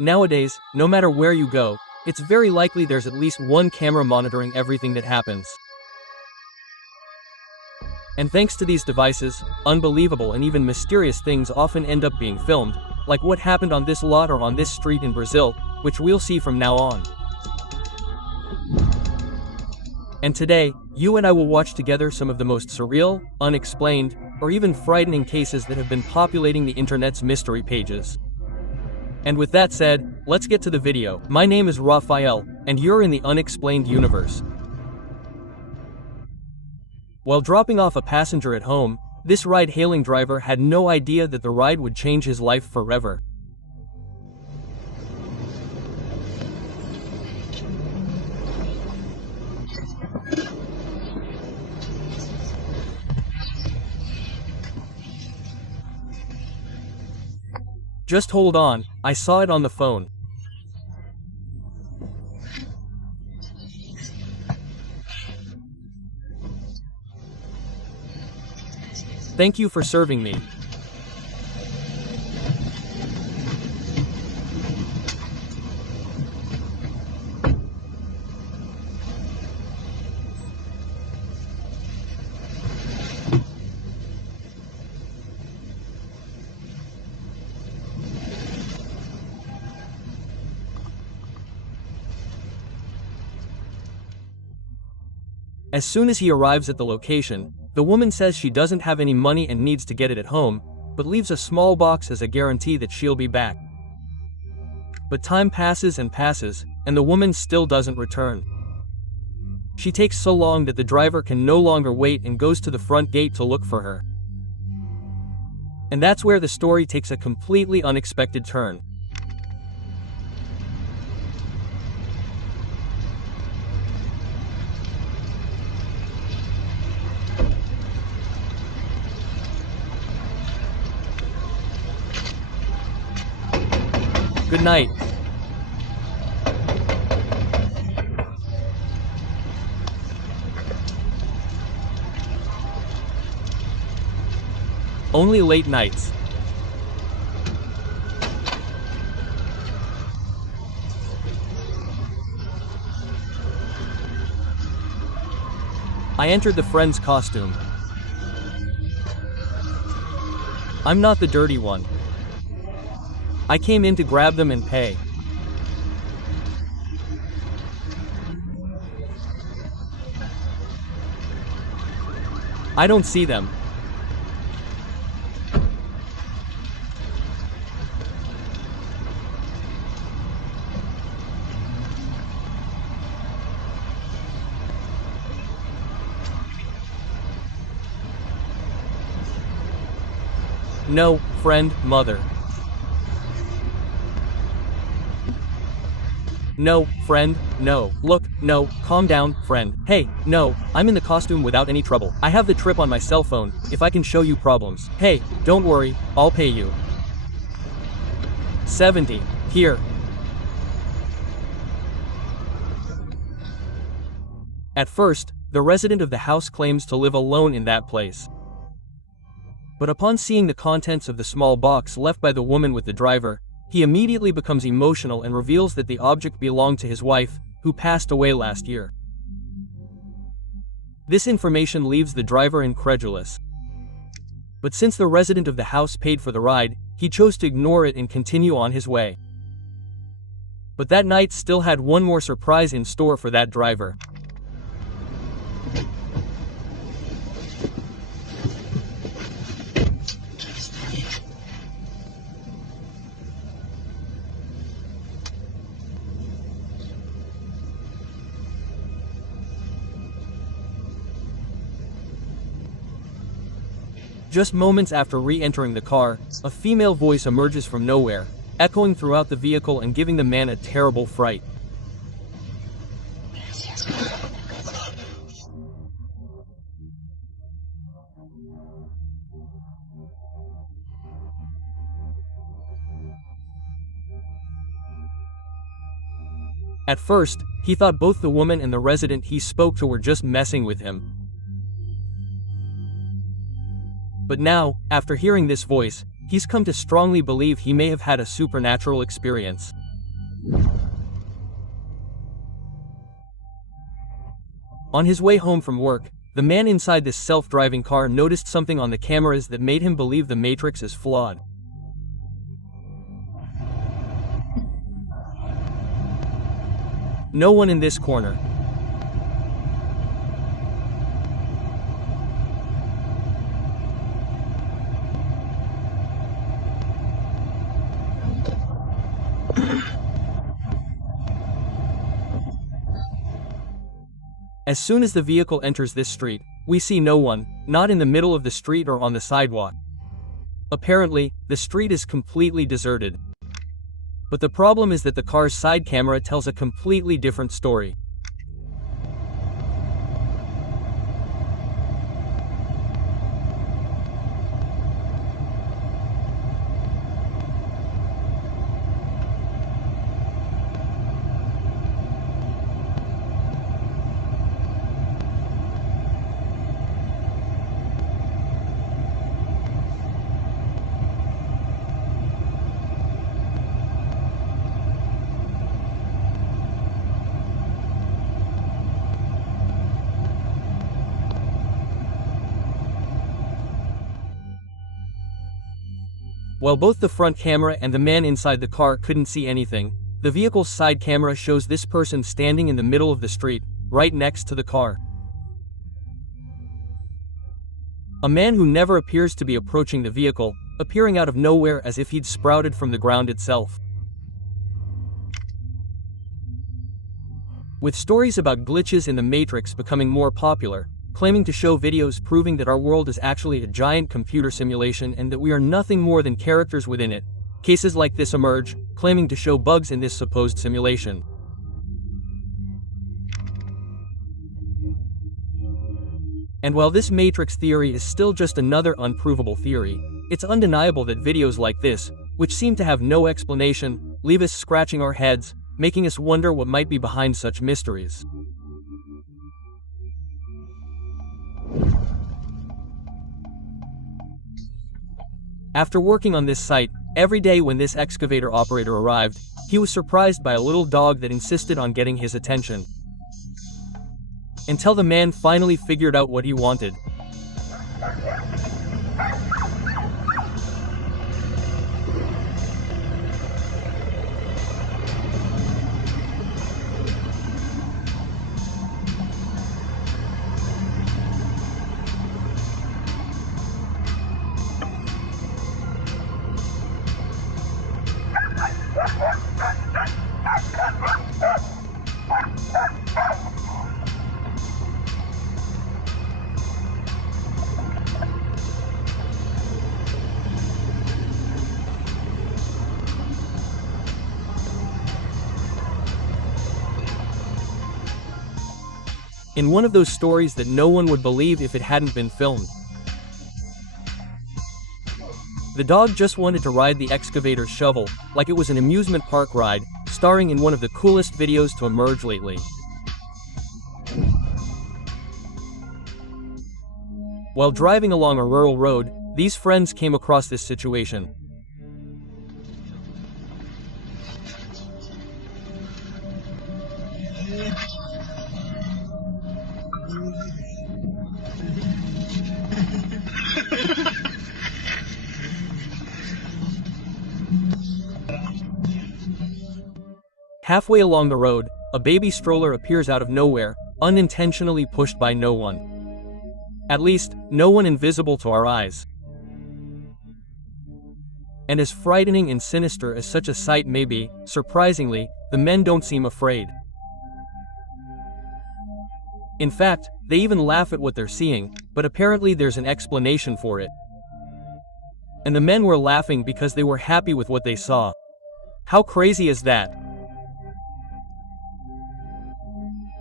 Nowadays, no matter where you go, it's very likely there's at least one camera monitoring everything that happens. And thanks to these devices, unbelievable and even mysterious things often end up being filmed, like what happened on this lot or on this street in Brazil, which we'll see from now on. And today, you and I will watch together some of the most surreal, unexplained, or even frightening cases that have been populating the internet's mystery pages. And with that said, let's get to the video. My name is Raphael, and you're in the unexplained universe. While dropping off a passenger at home, this ride-hailing driver had no idea that the ride would change his life forever. Just hold on, I saw it on the phone. Thank you for serving me. As soon as he arrives at the location, the woman says she doesn't have any money and needs to get it at home, but leaves a small box as a guarantee that she'll be back. But time passes and passes, and the woman still doesn't return. She takes so long that the driver can no longer wait and goes to the front gate to look for her. And that's where the story takes a completely unexpected turn. Good night. Only late nights. I entered the friend's costume. I'm not the dirty one. I came in to grab them and pay. I don't see them. No, friend, mother. No, friend, no. Look, no, calm down, friend. Hey, no, I'm in the costume without any trouble. I have the trip on my cell phone, if I can show you problems. Hey, don't worry, I'll pay you. 70. Here. At first, the resident of the house claims to live alone in that place. But upon seeing the contents of the small box left by the woman with the driver, he immediately becomes emotional and reveals that the object belonged to his wife, who passed away last year. This information leaves the driver incredulous. But since the resident of the house paid for the ride, he chose to ignore it and continue on his way. But that night still had one more surprise in store for that driver. Just moments after re-entering the car, a female voice emerges from nowhere, echoing throughout the vehicle and giving the man a terrible fright. At first, he thought both the woman and the resident he spoke to were just messing with him. But now, after hearing this voice, he's come to strongly believe he may have had a supernatural experience. On his way home from work, the man inside this self-driving car noticed something on the cameras that made him believe the Matrix is flawed. No one in this corner. As soon as the vehicle enters this street, we see no one, not in the middle of the street or on the sidewalk. Apparently, the street is completely deserted. But the problem is that the car's side camera tells a completely different story. While both the front camera and the man inside the car couldn't see anything, the vehicle's side camera shows this person standing in the middle of the street, right next to the car. A man who never appears to be approaching the vehicle, appearing out of nowhere as if he'd sprouted from the ground itself. With stories about glitches in the Matrix becoming more popular, claiming to show videos proving that our world is actually a giant computer simulation and that we are nothing more than characters within it, cases like this emerge, claiming to show bugs in this supposed simulation. And while this Matrix theory is still just another unprovable theory, it's undeniable that videos like this, which seem to have no explanation, leave us scratching our heads, making us wonder what might be behind such mysteries. After working on this site, every day when this excavator operator arrived, he was surprised by a little dog that insisted on getting his attention. Until the man finally figured out what he wanted. In one of those stories that no one would believe if it hadn't been filmed. The dog just wanted to ride the excavator's shovel, like it was an amusement park ride, starring in one of the coolest videos to emerge lately. While driving along a rural road, these friends came across this situation. Halfway along the road, a baby stroller appears out of nowhere, unintentionally pushed by no one. At least, no one invisible to our eyes. And as frightening and sinister as such a sight may be, surprisingly, the men don't seem afraid. In fact, they even laugh at what they're seeing, but apparently there's an explanation for it. And the men were laughing because they were happy with what they saw. How crazy is that?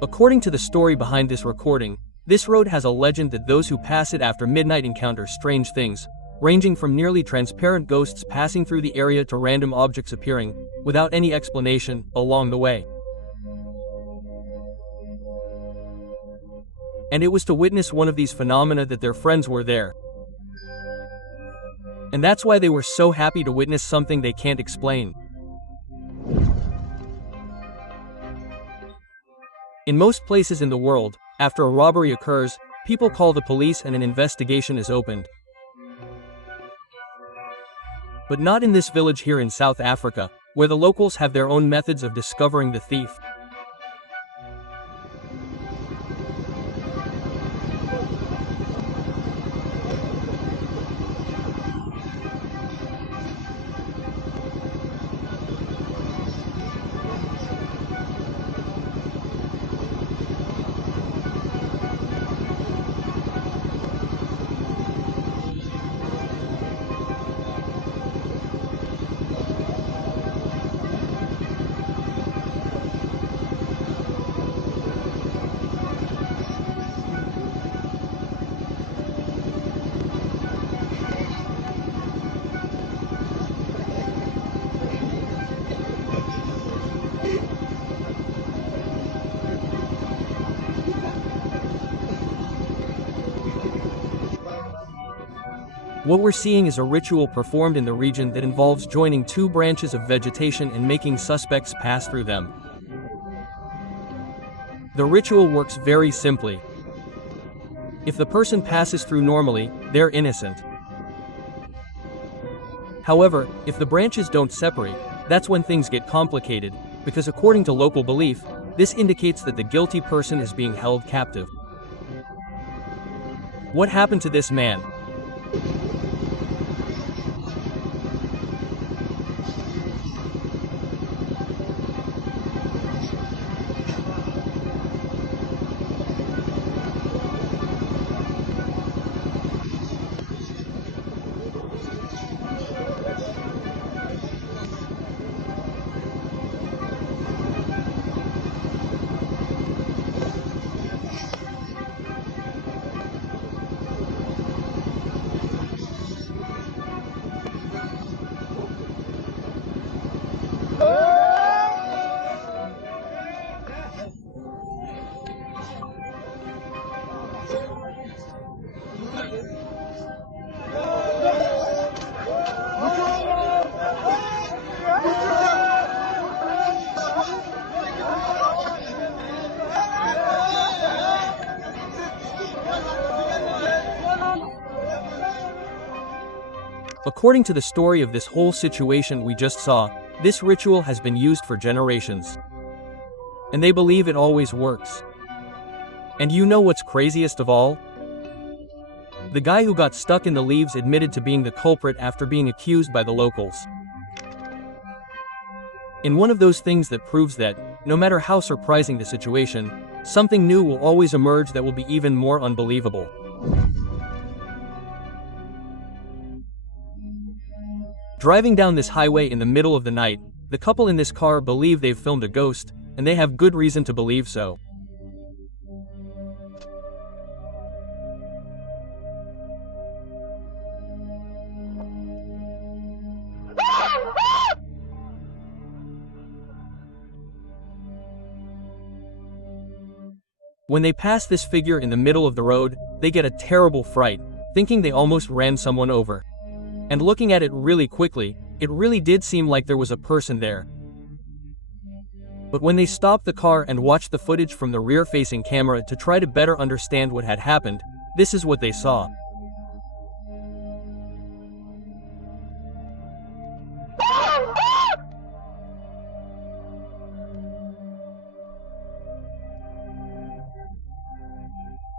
According to the story behind this recording, this road has a legend that those who pass it after midnight encounter strange things, ranging from nearly transparent ghosts passing through the area to random objects appearing, without any explanation, along the way. And it was to witness one of these phenomena that their friends were there. And that's why they were so happy to witness something they can't explain. In most places in the world, after a robbery occurs, people call the police and an investigation is opened. But not in this village here in South Africa, where the locals have their own methods of discovering the thief. What we're seeing is a ritual performed in the region that involves joining two branches of vegetation and making suspects pass through them. The ritual works very simply. If the person passes through normally, they're innocent. However, if the branches don't separate, that's when things get complicated, because according to local belief, this indicates that the guilty person is being held captive. What happened to this man? According to the story of this whole situation we just saw, this ritual has been used for generations. And they believe it always works. And you know what's craziest of all? The guy who got stuck in the leaves admitted to being the culprit after being accused by the locals. In one of those things that proves that, no matter how surprising the situation, something new will always emerge that will be even more unbelievable. Driving down this highway in the middle of the night, the couple in this car believe they've filmed a ghost, and they have good reason to believe so. When they pass this figure in the middle of the road, they get a terrible fright, thinking they almost ran someone over. And looking at it really quickly, it really did seem like there was a person there. But when they stopped the car and watched the footage from the rear-facing camera to try to better understand what had happened, this is what they saw.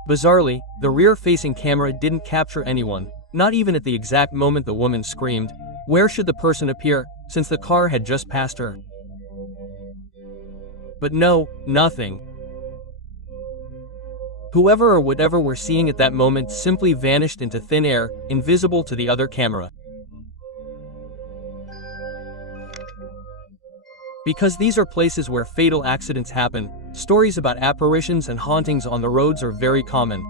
Bizarrely, the rear-facing camera didn't capture anyone, not even at the exact moment the woman screamed. Where should the person appear, since the car had just passed her? But no, nothing. Whoever or whatever we're seeing at that moment simply vanished into thin air, invisible to the other camera. Because these are places where fatal accidents happen, stories about apparitions and hauntings on the roads are very common.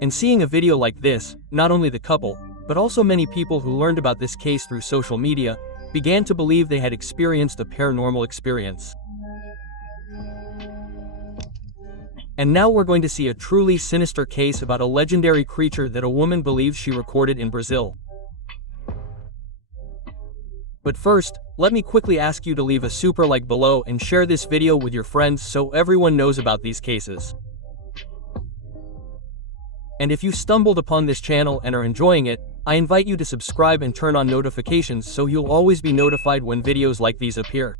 And seeing a video like this, not only the couple, but also many people who learned about this case through social media, began to believe they had experienced a paranormal experience. And now we're going to see a truly sinister case about a legendary creature that a woman believes she recorded in Brazil. But first, let me quickly ask you to leave a super like below and share this video with your friends so everyone knows about these cases. And if you stumbled upon this channel and are enjoying it, I invite you to subscribe and turn on notifications so you'll always be notified when videos like these appear.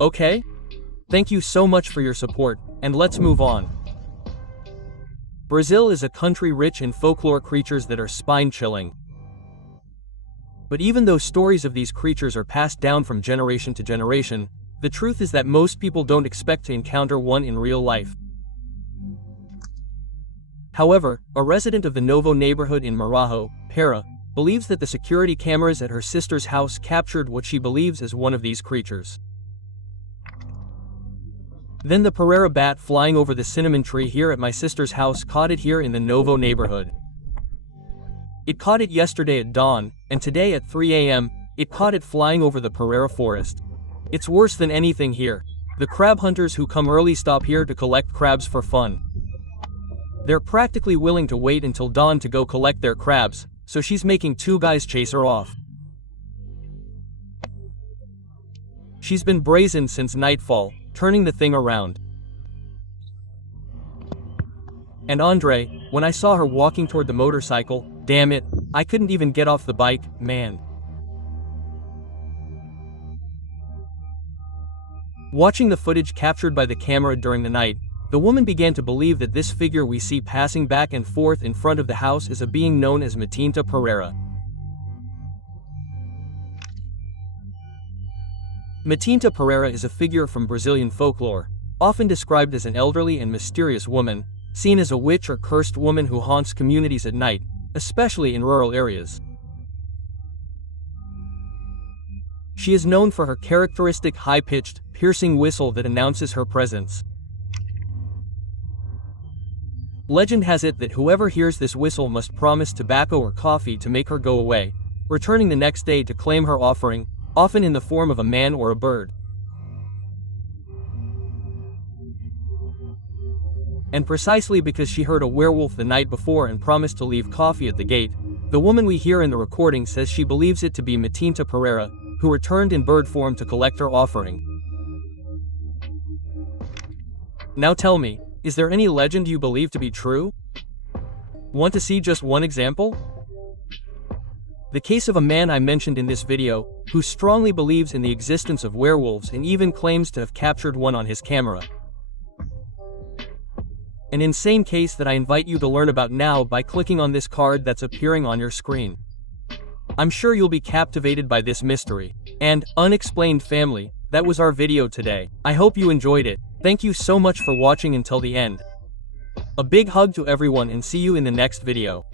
Okay? Thank you so much for your support, and let's move on. Brazil is a country rich in folklore creatures that are spine-chilling. But even though stories of these creatures are passed down from generation to generation, the truth is that most people don't expect to encounter one in real life. However, a resident of the Novo neighborhood in Marajo, Para, believes that the security cameras at her sister's house captured what she believes is one of these creatures. Then the Pereira bat flying over the cinnamon tree here at my sister's house caught it here in the Novo neighborhood. It caught it yesterday at dawn, and today at 3 a.m., it caught it flying over the Pereira forest. It's worse than anything here. The crab hunters who come early stop here to collect crabs for fun. They're practically willing to wait until dawn to go collect their crabs, so she's making two guys chase her off. She's been brazen since nightfall, turning the thing around. And Andre, when I saw her walking toward the motorcycle, damn it, I couldn't even get off the bike, man. Watching the footage captured by the camera during the night, the woman began to believe that this figure we see passing back and forth in front of the house is a being known as Matinta Pereira. Matinta Pereira is a figure from Brazilian folklore, often described as an elderly and mysterious woman, seen as a witch or cursed woman who haunts communities at night, especially in rural areas. She is known for her characteristic high-pitched, piercing whistle that announces her presence. Legend has it that whoever hears this whistle must promise tobacco or coffee to make her go away, returning the next day to claim her offering, often in the form of a man or a bird. And precisely because she heard a werewolf the night before and promised to leave coffee at the gate, the woman we hear in the recording says she believes it to be Matinta Pereira, who returned in bird form to collect her offering. Now tell me, is there any legend you believe to be true? Want to see just one example? The case of a man I mentioned in this video, who strongly believes in the existence of werewolves and even claims to have captured one on his camera. An insane case that I invite you to learn about now by clicking on this card that's appearing on your screen. I'm sure you'll be captivated by this mystery. And, unexplained family, that was our video today. I hope you enjoyed it. Thank you so much for watching until the end. A big hug to everyone and see you in the next video.